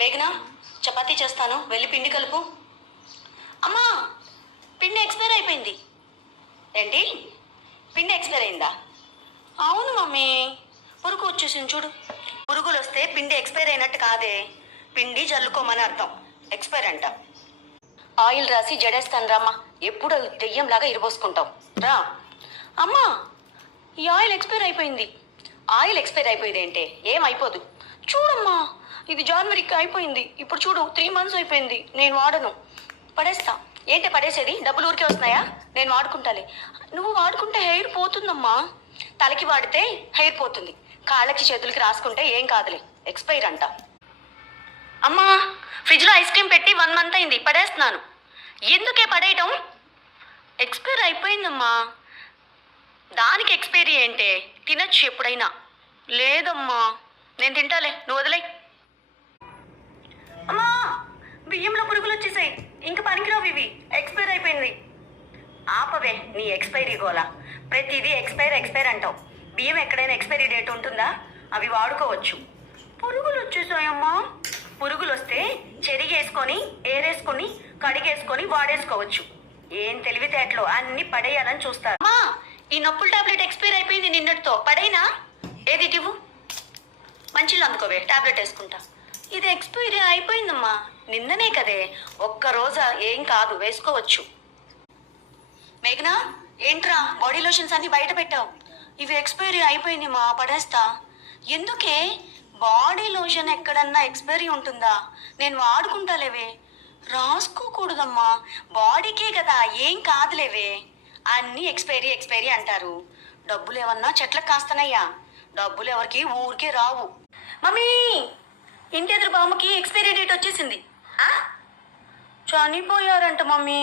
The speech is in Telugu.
మేఘన చపాతీ చేస్తాను. వెళ్ళి పిండి కలుపు. అమ్మా పిండి ఎక్స్పైర్ అయిపోయింది. ఏంటి? పిండి ఎక్స్పైర్ అయిందా? అవును మమ్మీ. పురుగు వచ్చేసింది చూడు. పురుగులు వస్తే పిండి ఎక్స్పైర్ అయినట్టు కాదే. పిండి జల్లుకోమని అర్థం. ఎక్స్పైర్ అంట. ఆయిల్ రాసి జడేస్తాను రామ్మా ఎప్పుడు దెయ్యంలాగా ఇరబోసుకుంటాం రా. అమ్మా ఈ ఆయిల్ ఎక్స్పైర్ అయిపోయింది. ఆయిల్ ఎక్స్పైర్ అయిపోయింది ఏంటే ఏం అయిపోదు. చూడమ్మా. ఇది జాన్వరికి అయిపోయింది. ఇప్పుడు చూడు త్రీ మంత్స్ అయిపోయింది. నేను వాడను. పడేస్తా. ఏంటి పడేసేది? డబ్బులు ఊరికే వస్తున్నాయా? నేను వాడుకుంటాలే. నువ్వు వాడుకుంటే హెయిర్ పోతుందమ్మా. తలకి వాడితే హెయిర్ పోతుంది. కాళ్ళకి చేతులకి రాసుకుంటే ఏం కాదులే. ఎక్స్పైర్ అంట. అమ్మా ఫ్రిడ్జ్లో ఐస్ క్రీమ్ పెట్టి వన్ మంత్ అయింది. పడేస్తున్నాను. ఎందుకే పడేయటం? ఎక్స్పైర్ అయిపోయిందమ్మా. దానికి ఎక్స్పైరీ ఏంటే? తినచ్చు ఎప్పుడైనా. లేదమ్మా. నేను తింటాలే. నువ్వు వదిలే బియ్యంలో పురుగులు వచ్చేసాయి. ఇంక పనికిరావు ఇవి. ఎక్స్పైర్ అయిపోయింది. ఆపవే నీ ఎక్స్పైరీ గోలా. ప్రతిదీ ఎక్స్పైర్ ఎక్స్పైర్ అంటావు. బియ్యం ఎక్కడైనా ఎక్స్పైరీ డేట్ ఉంటుందా? అవి వాడుకోవచ్చు. పురుగులు వచ్చేసాయమ్మా. పురుగులు వస్తే చెరిగేసుకొని ఏరేసుకొని కడిగేసుకొని వాడేసుకోవచ్చు. ఏం తెలివితేటలో అన్ని పడేయాలని చూస్తారు. అమ్మా ఈ నొప్పుల టాబ్లెట్ ఎక్స్పైర్ అయిపోయింది నిన్నటితో. పడైనా? ఏది ఇవ్వు మంచిలో అందుకోవే టాబ్లెట్ వేసుకుంటా. ఇది ఎక్స్పైరీ అయిపోయిందమ్మా. నిన్ననే కదే ఒక్క రోజా ఏం కాదు వేసుకోవచ్చు. మేఘనా ఏంట్రా బాడీ లోషన్స్ అన్ని బయట పెట్టావు. ఇవి ఎక్స్పైరీ అయిపోయింది మా పడేస్తా. ఎందుకే? బాడీ లోషన్ ఎక్కడన్నా ఎక్స్పైరీ ఉంటుందా? నేను వాడుకుంటాలేవే రాసుకోకూడదమ్మా. బాడీకే కదా ఏం కాదులేవే అన్నీ ఎక్స్పైరీ ఎక్స్పైరీ అంటారు. డబ్బులు ఏమన్నా చెట్లకు కాస్తానయ్యా. డబ్బులు ఎవరికి ఊరికే రావు. మమ్మీ ఇంటి ఎదురు బామ్మకి ఎక్స్పైరీ డేట్ వచ్చేసింది. చనిపోయారంట మమ్మీ.